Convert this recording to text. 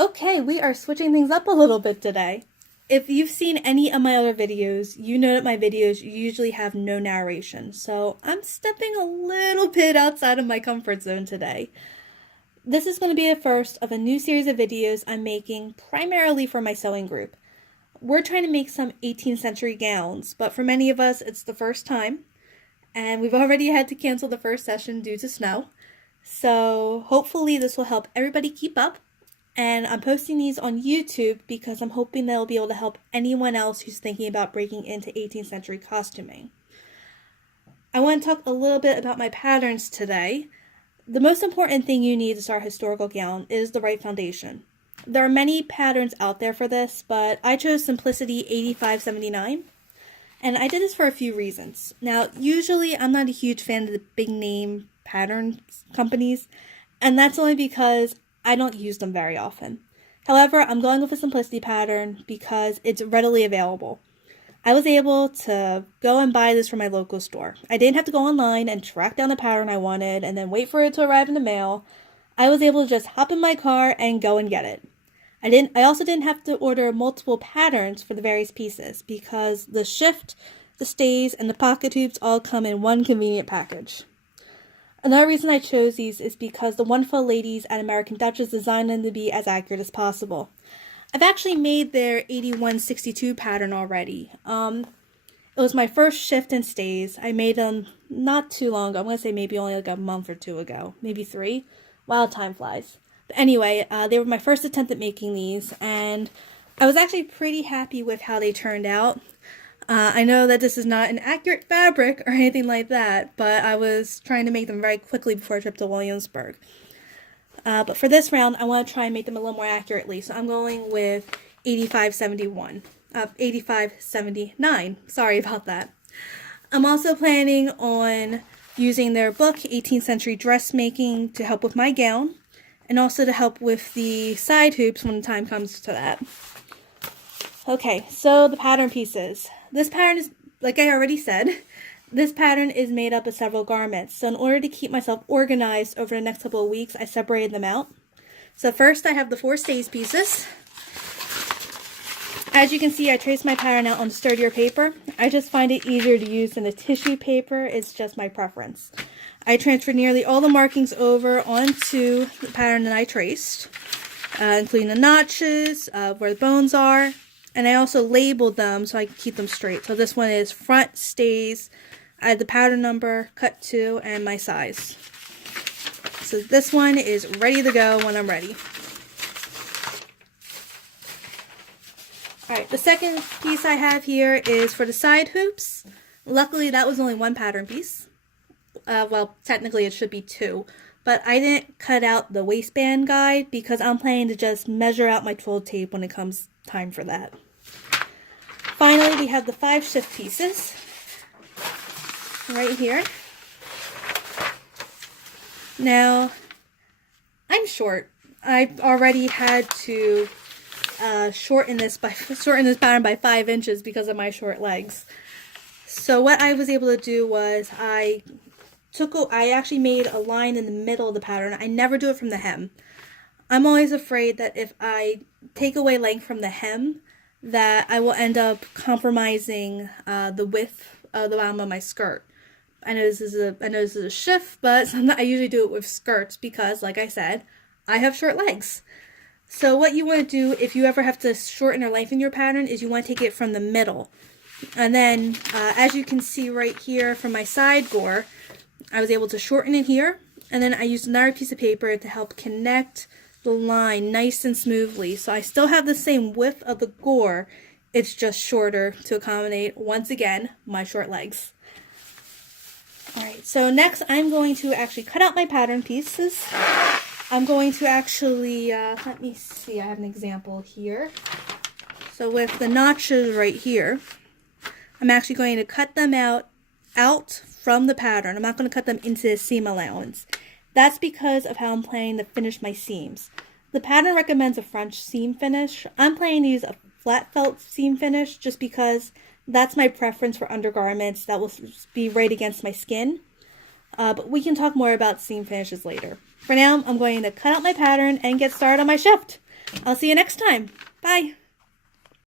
Okay, we are switching things up a little bit today. If you've seen any of my other videos, you know that my videos usually have no narration, so I'm stepping a little bit outside of my comfort zone today. This is going to be the first of a new series of videos I'm making primarily for my sewing group. We're trying to make some 18th century gowns, but for many of us it's the first time, and we've already had to cancel the first session due to snow. So hopefully this will help everybody keep up. And I'm posting these on YouTube because I'm hoping they'll be able to help anyone else who's thinking about breaking into 18th century costuming. I want to talk a little bit about my patterns today. The most important thing you need to start a historical gown is the right foundation. There are many patterns out there for this, but I chose Simplicity 8579. And I did this for a few reasons. Now, usually I'm not a huge fan of the big name pattern companies, and that's only because I don't use them very often. However, I'm going with a Simplicity pattern because it's readily available. I was able to go and buy this from my local store. I didn't have to go online and track down the pattern I wanted and then wait for it to arrive in the mail. I was able to just hop in my car and go and get it. I also didn't have to order multiple patterns for the various pieces because the shift, the stays, and the pocket hoops all come in one convenient package. Another reason I chose these is because the wonderful ladies at American Duchess designed them to be as accurate as possible. I've actually made their 8162 pattern already. It was my first shift and stays. I made them not too long ago. I'm going to say maybe only like a month or two ago. Maybe 3. Wow, time flies. But anyway, they were my first attempt at making these, and I was actually pretty happy with how they turned out. I know that this is not an accurate fabric or anything like that, but I was trying to make them very quickly before I trip to Williamsburg. But for this round, I want to try and make them a little more accurately, so I'm going with 8579. Sorry about that. I'm also planning on using their book, 18th Century Dressmaking, to help with my gown, and also to help with the side hoops when the time comes to that. Okay, so the pattern pieces. This pattern is, like I already said, this pattern is made up of several garments. So in order to keep myself organized over the next couple of weeks, I separated them out. So first I have the 4 stays pieces. As you can see, I traced my pattern out on sturdier paper. I just find it easier to use than the tissue paper. It's just my preference. I transferred nearly all the markings over onto the pattern that I traced, including the notches, where the bones are. And I also labeled them so I can keep them straight. So this one is front stays. I had the pattern number, cut to, and my size. So this one is ready to go when I'm ready. Alright, the second piece I have here is for the side hoops. Luckily that was only one pattern piece. Well, technically it should be 2. But I didn't cut out the waistband guide because I'm planning to just measure out my twill tape when it comes time for that. Finally, we have the 5 shift pieces right here. Now, I'm short. I've already had to shorten this pattern by 5 inches because of my short legs. So what I was able to do was I actually made a line in the middle of the pattern. I never do it from the hem. I'm always afraid that if I take away length from the hem, that I will end up compromising the width of the bottom of my skirt. I know this is a shift, but I usually do it with skirts because, like I said, I have short legs. So what you want to do if you ever have to shorten or lengthen your pattern is you want to take it from the middle. And then, as you can see right here from my side gore, I was able to shorten it here, and then I used another piece of paper to help connect the line nice and smoothly. So I still have the same width of the gore, it's just shorter to accommodate, once again, my short legs. Alright, so next I'm going to actually cut out my pattern pieces. I'm going to actually, let me see, I have an example here. So with the notches right here, I'm actually going to cut them out from the pattern. I'm not going to cut them into the seam allowance. That's because of how I'm planning to finish my seams. The pattern recommends a French seam finish. I'm planning to use a flat felt seam finish just because that's my preference for undergarments that will be right against my skin. But we can talk more about seam finishes later. For now, I'm going to cut out my pattern and get started on my shift. I'll see you next time. Bye.